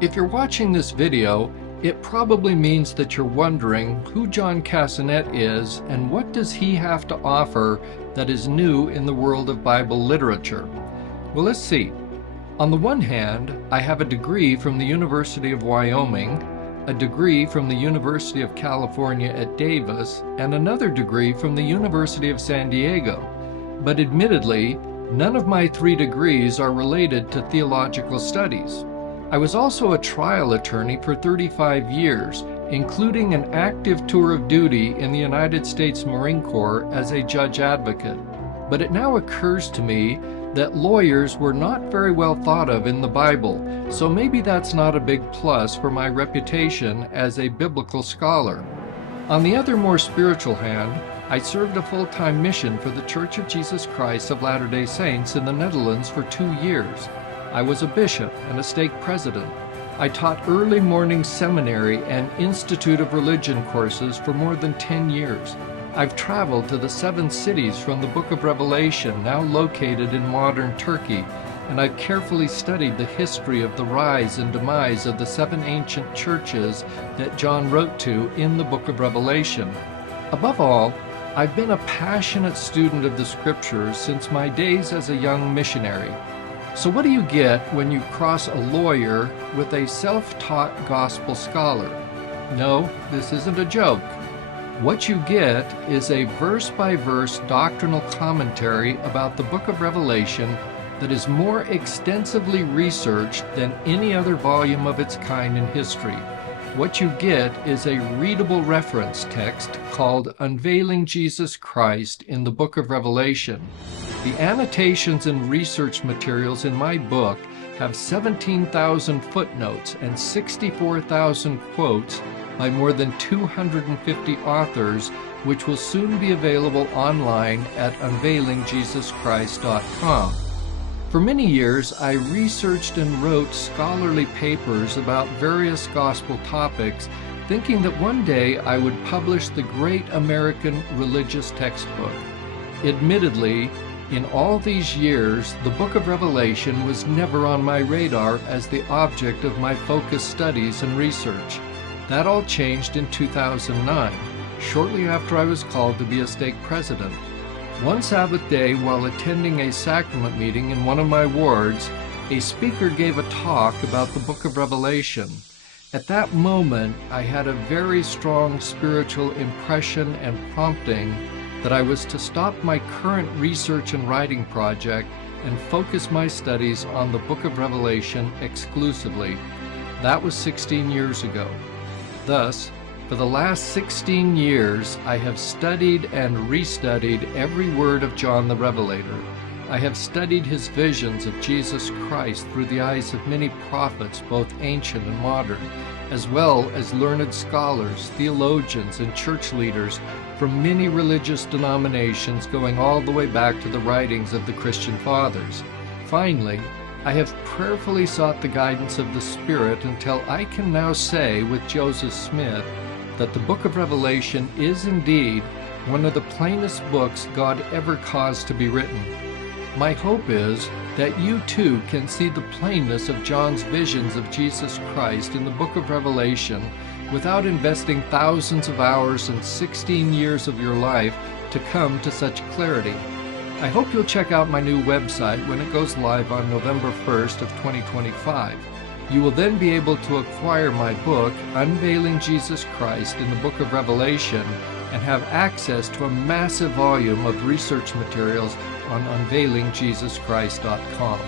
If you're watching this video, it probably means that you're wondering who John Cassinat is and what does he have to offer that is new in the world of Bible literature. Well, let's see. On the one hand, I have a degree from the University of Wyoming, a degree from the University of California at Davis, and another degree from the University of San Diego. But admittedly, none of my 3 degrees are related to theological studies. I was also a trial attorney for 35 years, including an active tour of duty in the United States Marine Corps as a judge advocate. But it now occurs to me that lawyers were not very well thought of in the Bible, so maybe that's not a big plus for my reputation as a biblical scholar. On the other more spiritual hand, I served a full-time mission for the Church of Jesus Christ of Latter-day Saints in the Netherlands for 2 years. I was a bishop and a stake president. I taught early morning seminary and Institute of Religion courses for more than 10 years. I've traveled to the 7 cities from the Book of Revelation, now located in modern Turkey, and I've carefully studied the history of the rise and demise of the 7 ancient churches that John wrote to in the Book of Revelation. Above all, I've been a passionate student of the Scriptures since my days as a young missionary. So what do you get when you cross a lawyer with a self-taught gospel scholar? No, this isn't a joke. What you get is a verse-by-verse doctrinal commentary about the Book of Revelation that is more extensively researched than any other volume of its kind in history. What you get is a readable reference text called Unveiling Jesus Christ in the Book of Revelation. The annotations and research materials in my book have 17,000 footnotes and 64,000 quotes by more than 250 authors, which will soon be available online at unveilingjesuschrist.com. For many years, I researched and wrote scholarly papers about various gospel topics, thinking that one day I would publish the great American religious textbook. Admittedly, in all these years, the Book of Revelation was never on my radar as the object of my focused studies and research. That all changed in 2009, shortly after I was called to be a stake president. One Sabbath day, while attending a sacrament meeting in one of my wards, a speaker gave a talk about the Book of Revelation. At that moment, I had a very strong spiritual impression and prompting that I was to stop my current research and writing project and focus my studies on the Book of Revelation exclusively. That was 16 years ago. Thus, for the last 16 years, I have studied and restudied every word of John the Revelator. I have studied his visions of Jesus Christ through the eyes of many prophets, both ancient and modern, as well as learned scholars, theologians, and church leaders from many religious denominations going all the way back to the writings of the Christian Fathers. Finally, I have prayerfully sought the guidance of the Spirit until I can now say with Joseph Smith that the Book of Revelation is indeed one of the plainest books God ever caused to be written. My hope is that you too can see the plainness of John's visions of Jesus Christ in the Book of Revelation without investing thousands of hours and 16 years of your life to come to such clarity. I hope you'll check out my new website when it goes live on November 1st of 2025. You will then be able to acquire my book, Unveiling Jesus Christ in the Book of Revelation, and have access to a massive volume of research materials on unveilingjesuschrist.com.